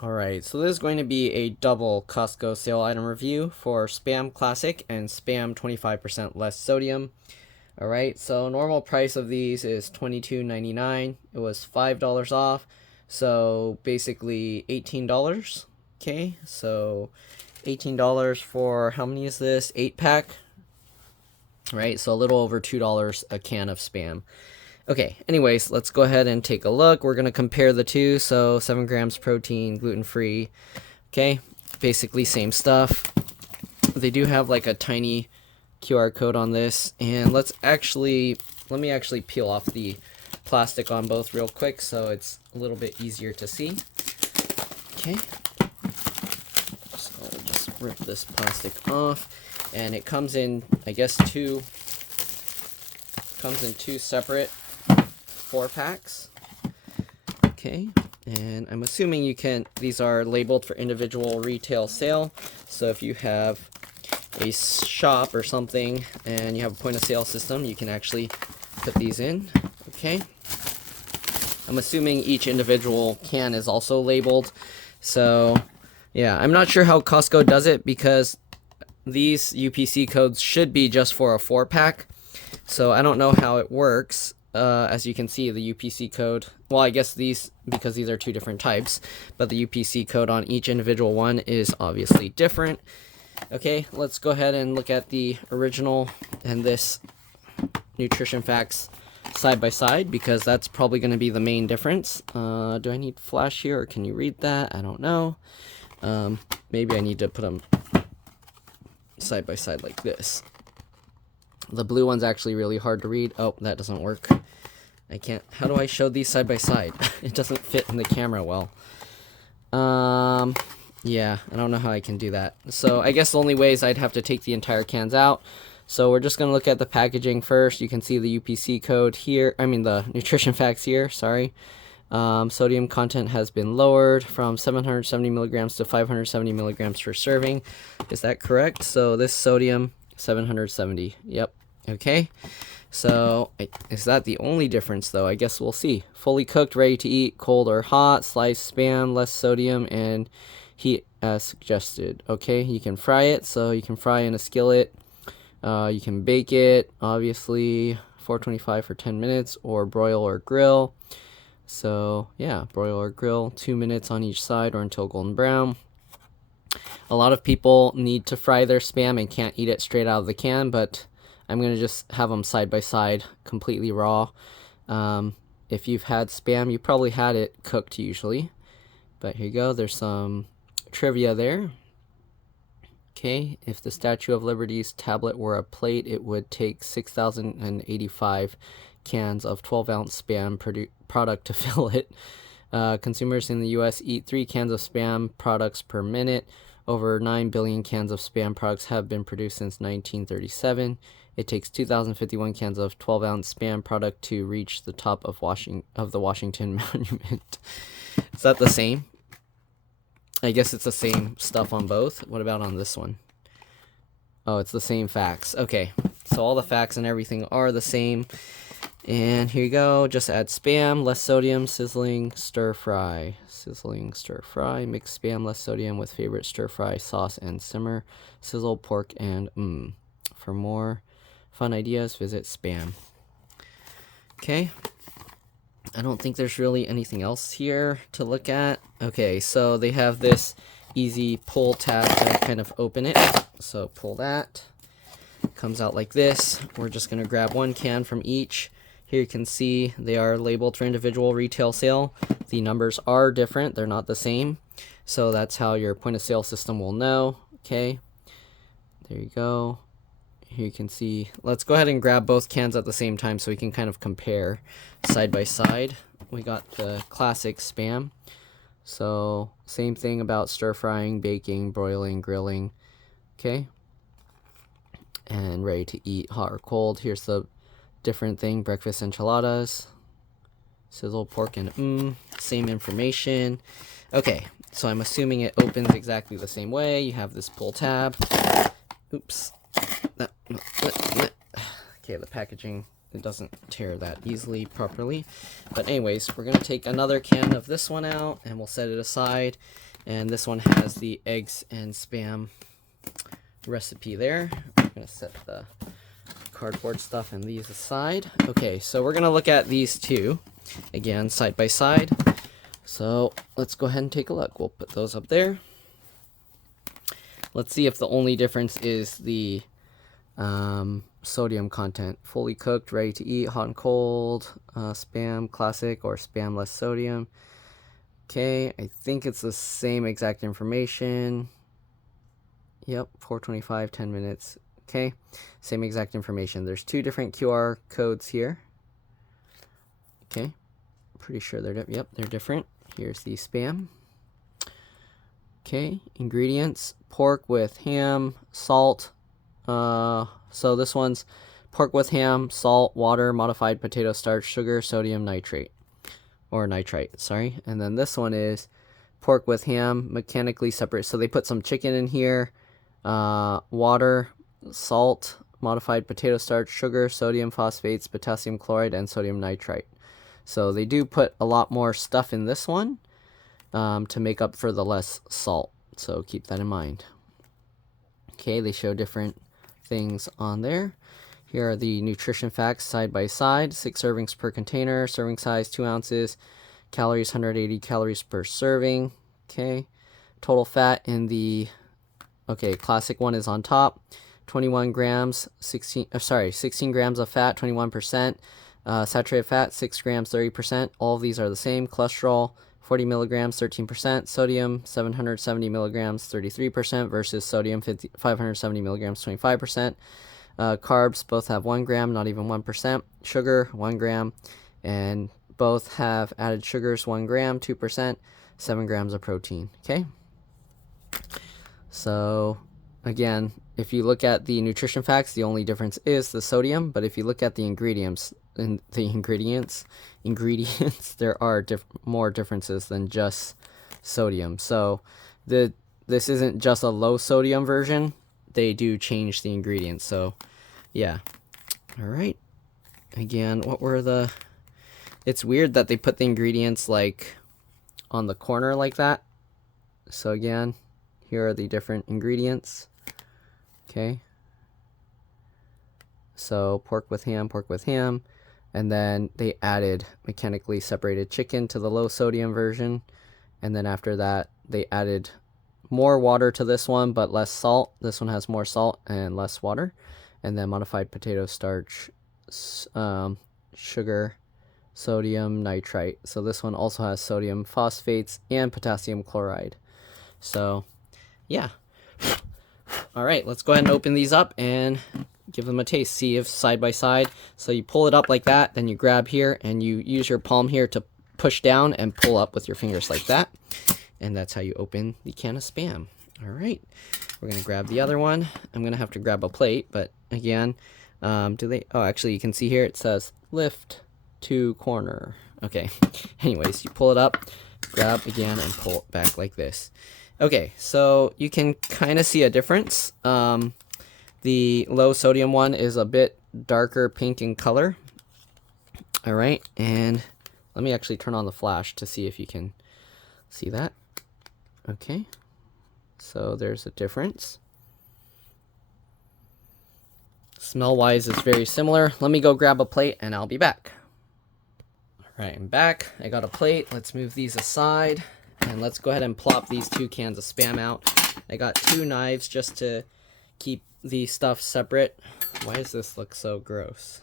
Alright, so this is going to be a double Costco sale item review for Spam Classic and Spam 25% less sodium. Alright, so normal price of these is $22.99. It was $5 off, so basically $18. Okay, so $18 for, how many is this? 8-pack? Right, so a little over $2 a can of Spam. Okay, anyways, let's go ahead and take a look. We're going to compare the two. So 7 grams protein, gluten-free. Okay, basically same stuff. They do have like a tiny QR code on this. And let me actually peel off the plastic on both real quick so it's a little bit easier to see. Okay, so I'll just rip this plastic off. And it comes in, I guess, two separate 4-packs. Okay, and I'm assuming these are labeled for individual retail sale. So if you have a shop or something and you have a point of sale system, you can actually put these in. Okay, I'm assuming each individual can is also labeled. So yeah, I'm not sure how Costco does it because these UPC codes should be just for a 4-pack. So I don't know how it works. As you can see, the UPC code, well, I guess because these are two different types, but the UPC code on each individual one is obviously different. Okay, let's go ahead and look at the original and this nutrition facts side by side, because that's probably going to be the main difference. Do I need flash here, or can you read that? I don't know. Maybe I need to put them side by side like this. The blue one's actually really hard to read. Oh, that doesn't work. I can't. How do I show these side by side? It doesn't fit in the camera well. Yeah, I don't know how I can do that. So I guess the only way is I'd have to take the entire cans out. So we're just going to look at the packaging first. You can see the UPC code here. I mean the nutrition facts here, sorry. Sodium content has been lowered from 770 milligrams to 570 milligrams per serving. Is that correct? So this sodium, 770. Yep. Okay. So is that the only difference though? I guess we'll see. Fully cooked, ready to eat, cold or hot, sliced Spam, less sodium, and heat as suggested. Okay, you can fry it, so you can fry in a skillet. You can bake it, obviously, 425 for 10 minutes, or broil or grill. So yeah, broil or grill, 2 minutes on each side or until golden brown. A lot of people need to fry their Spam and can't eat it straight out of the can, but I'm going to just have them side by side, completely raw. If you've had Spam, you probably had it cooked usually. But here you go, there's some trivia there. Okay, if the Statue of Liberty's tablet were a plate, it would take 6,085 cans of 12-ounce Spam product to fill it. Consumers in the U.S. eat 3 cans of Spam products per minute. Over 9 billion cans of Spam products have been produced since 1937. It takes 2,051 cans of 12-ounce Spam product to reach the top of the Washington Monument. Is that the same? I guess it's the same stuff on both. What about on this one? Oh, it's the same facts. Okay, so all the facts and everything are the same. And here you go, just add Spam, less sodium, sizzling, stir fry. Sizzling, stir fry, mix Spam, less sodium with favorite stir fry sauce and simmer. Sizzle, pork, and For more fun ideas, visit Spam. Okay, I don't think there's really anything else here to look at. Okay, so they have this easy pull tab to kind of open it. So pull that, comes out like this. We're just going to grab 1 can from each. Here you can see they are labeled for individual retail sale. The numbers are different, they're not the same. So that's how your point of sale system will know. Okay, there you go. Here you can see, let's go ahead and grab both cans at the same time so we can kind of compare side by side. We got the classic Spam. So same thing about stir frying, baking, broiling, grilling. Okay, and ready to eat, hot or cold. Here's the different thing, breakfast enchiladas, sizzle, pork, and same information. Okay, so I'm assuming it opens exactly the same way. You have this pull tab. Oops. Okay, the packaging it doesn't tear that easily properly. But anyways, we're gonna take another can of this one out and we'll set it aside. And this one has the eggs and spam recipe there. I'm gonna set the cardboard stuff and these aside. Okay, so we're gonna look at these two again side by side. So let's go ahead and take a look. We'll put those up there. Let's see if the only difference is the sodium content. Fully cooked, ready to eat, hot and cold, spam classic or spam less sodium. Okay, I think it's the same exact information. Yep, 425, 10 minutes. Okay, same exact information. There's two different QR codes here. Okay, pretty sure they're they're different. Here's the spam. Okay, ingredients: pork with ham, salt. So this one's pork with ham, salt, water, modified potato starch, sugar, sodium nitrate, or nitrite, sorry. And then this one is pork with ham, mechanically separate. So they put some chicken in here, water, salt, modified potato starch, sugar, sodium phosphates, potassium chloride, and sodium nitrite. So they do put a lot more stuff in this one to make up for the less salt. So keep that in mind. Okay, they show different things on there. Here are the nutrition facts side by side. 6 servings per container, serving size 2 ounces, calories 180 calories per serving. Okay, total fat in the classic one is on top. 21 grams, 16 grams of fat, 21%. Saturated fat, 6 grams, 30%. All of these are the same. Cholesterol, 40 milligrams, 13%. Sodium, 770 milligrams, 33% versus sodium, 570 milligrams, 25%. Carbs both have 1 gram, not even 1%. Sugar, 1 gram. And both have added sugars, 1 gram, 2%. 7 grams of protein. Okay? So, again, if you look at the nutrition facts, the only difference is the sodium. But if you look at the ingredients, there are more differences than just sodium. So this isn't just a low sodium version. They do change the ingredients. So yeah. All right. Again, it's weird that they put the ingredients like on the corner like that. So again, here are the different ingredients. Okay. So pork with ham. And then they added mechanically separated chicken to the low sodium version. And then after that, they added more water to this one, but less salt. This one has more salt and less water. And then modified potato starch, sugar, sodium nitrite. So this one also has sodium phosphates and potassium chloride. So, yeah. All right, let's go ahead and open these up and give them a taste. See if side by side. So you pull it up like that, then you grab here and you use your palm here to push down and pull up with your fingers like that. And that's how you open the can of Spam. All right, we're gonna grab the other one. I'm gonna have to grab a plate, but again, actually you can see here it says lift to corner. Okay, anyways, you pull it up, grab again, and pull it back like this. Okay, so you can kind of see a difference. The low sodium one is a bit darker pink in color. All right, and let me actually turn on the flash to see if you can see that. Okay, so there's a difference. Smell-wise, it's very similar. Let me go grab a plate and I'll be back. All right, I'm back. I got a plate. Let's move these aside and let's go ahead and plop these 2 cans of Spam out. I got 2 knives just to keep the stuff separate. Why does this look so gross?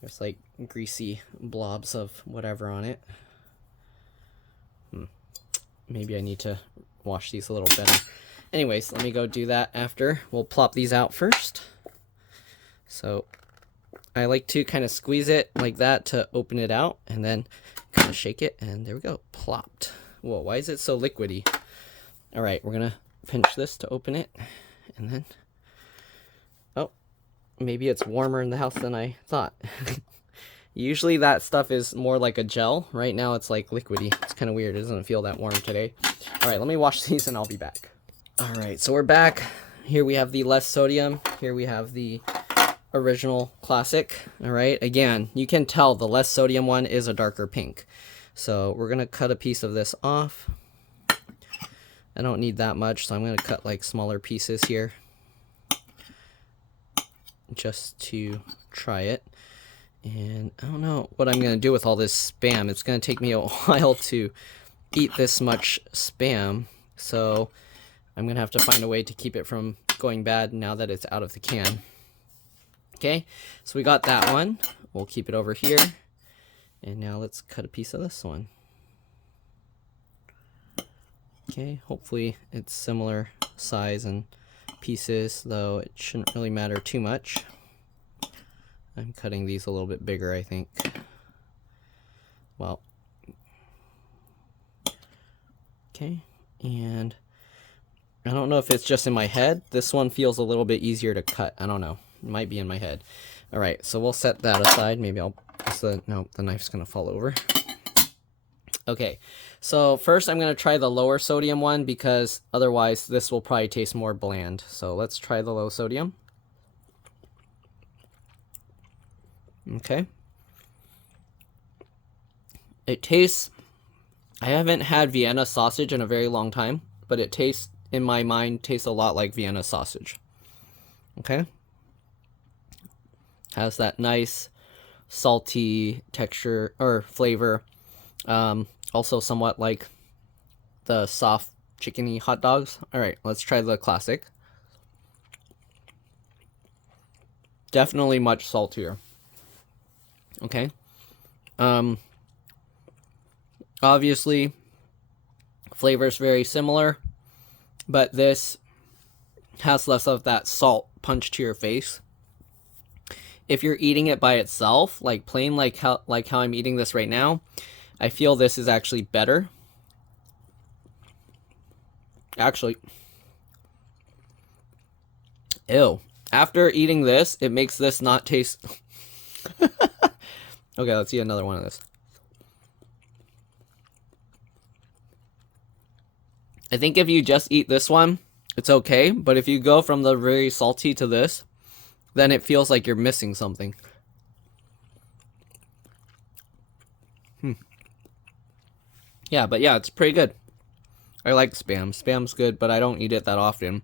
There's like greasy blobs of whatever on it. Maybe I need to wash these a little better. Anyways, let me go do that after. We'll plop these out first. So I like to kind of squeeze it like that to open it out and then kind of shake it, and there we go, plopped. Whoa, why is it so liquidy? All right, we're gonna pinch this to open it, and then, oh, maybe it's warmer in the house than I thought. Usually that stuff is more like a gel. Right now it's like liquidy. It's kind of weird. It doesn't feel that warm today. All right, let me wash these and I'll be back. All right, so we're back. Here we have the less sodium. Here we have the original classic. All right, again, you can tell the less sodium one is a darker pink. So we're gonna cut a piece of this off. I don't need that much, so I'm gonna cut like smaller pieces here just to try it. And I don't know what I'm gonna do with all this Spam. It's gonna take me a while to eat this much Spam, so I'm gonna have to find a way to keep it from going bad now that it's out of the can. Okay, so we got that one. We'll keep it over here. And now let's cut a piece of this one. Okay, hopefully it's similar size and pieces, though it shouldn't really matter too much. I'm cutting these a little bit bigger, I think. Well, okay, and I don't know if it's just in my head. This one feels a little bit easier to cut. I don't know. It might be in my head. All right, so we'll set that aside. Maybe I'll, no, the knife's gonna fall over. Okay, so first I'm gonna try the lower sodium one because otherwise this will probably taste more bland. So let's try the low sodium. Okay. It tastes, I haven't had Vienna sausage in a very long time, but it tastes, in my mind, tastes a lot like Vienna sausage. Okay. Has that nice salty texture or flavor. Also somewhat like the soft chickeny hot dogs. All right, let's try the classic. Definitely much saltier. Okay. Obviously, flavor's very similar, but this has less of that salt punch to your face. If you're eating it by itself, like plain, like how I'm eating this right now, I feel this is actually better. Actually, ew. After eating this, it makes this not taste... Okay, let's see another one of this. I think if you just eat this one, it's okay. But if you go from the very salty to this, then it feels like you're missing something. Yeah, but yeah, it's pretty good. I like Spam. Spam's good, but I don't eat it that often.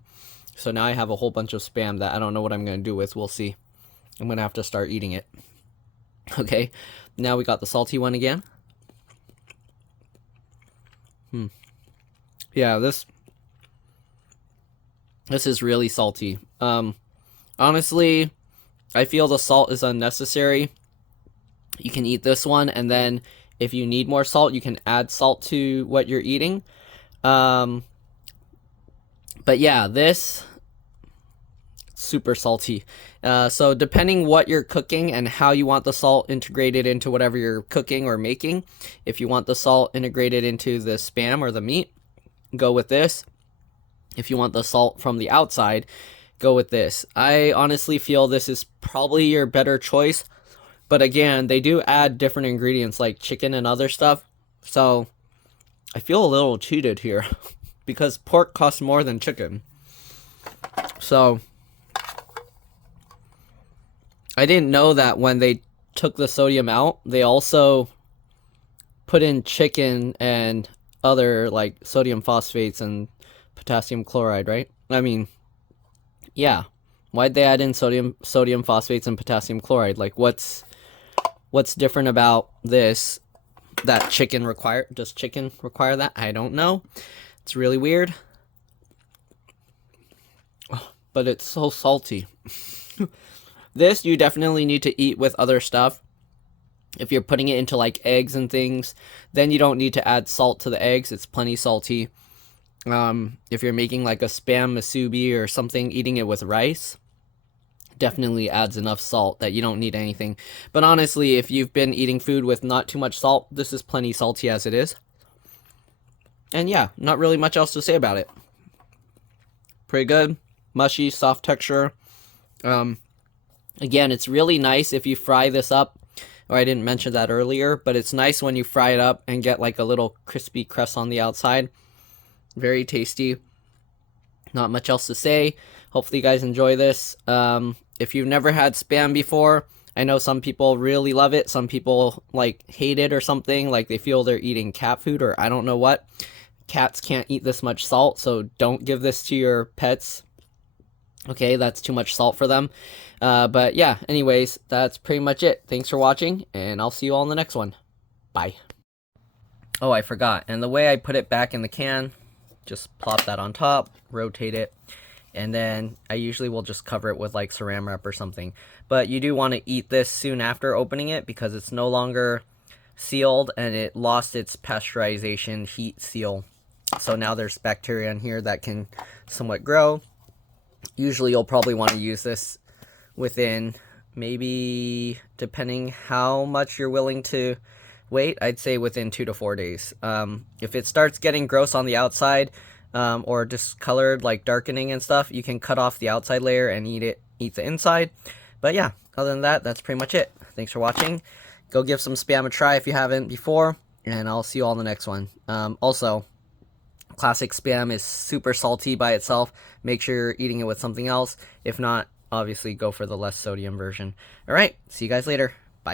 So now I have a whole bunch of Spam that I don't know what I'm going to do with. We'll see. I'm going to have to start eating it. Okay, now we got the salty one again. Yeah, this is really salty. Honestly, I feel the salt is unnecessary. You can eat this one, and then if you need more salt, you can add salt to what you're eating. But yeah, this super salty. So depending what you're cooking and how you want the salt integrated into whatever you're cooking or making, if you want the salt integrated into the Spam or the meat, go with this. If you want the salt from the outside, go with this. I honestly feel this is probably your better choice. But again, they do add different ingredients like chicken and other stuff. So I feel a little cheated here because pork costs more than chicken. So I didn't know that when they took the sodium out, they also put in chicken and other like sodium phosphates and potassium chloride, right? I mean, yeah. Why'd they add in sodium phosphates and potassium chloride? Like what's different about this that chicken require? Does chicken require that? I don't know. It's really weird. Oh, but it's so salty. This you definitely need to eat with other stuff. If you're putting it into like eggs and things, then you don't need to add salt to the eggs. It's plenty salty. If you're making like a Spam musubi or something, eating it with rice, definitely adds enough salt that you don't need anything. But honestly, if you've been eating food with not too much salt, this is plenty salty as it is. And yeah, not really much else to say about it. Pretty good. Mushy, soft texture. Again, it's really nice if you fry this up. Or I didn't mention that earlier, but it's nice when you fry it up and get like a little crispy crust on the outside. Very tasty. Not much else to say. Hopefully you guys enjoy this. If you've never had Spam before, I know some people really love it. Some people like hate it or something, like they feel they're eating cat food or I don't know what. Cats can't eat this much salt, so don't give this to your pets. Okay, that's too much salt for them. But yeah, anyways, that's pretty much it. Thanks for watching, and I'll see you all in the next one. Bye. Oh, I forgot. And the way I put it back in the can, just plop that on top, rotate it, and then I usually will just cover it with like saran wrap or something. But you do want to eat this soon after opening it because it's no longer sealed and it lost its pasteurization heat seal. So now there's bacteria in here that can somewhat grow. Usually you'll probably want to use this within maybe, depending how much you're willing to wait, I'd say within 2 to 4 days. If it starts getting gross on the outside or discolored, like darkening and stuff, you can cut off the outside layer and eat the inside. But yeah, other than that, that's pretty much it. Thanks for watching. Go give some Spam a try if you haven't before, and I'll see you all in the next one. Also, classic Spam is super salty by itself. Make sure you're eating it with something else. If not, obviously go for the less sodium version. Alright, see you guys later.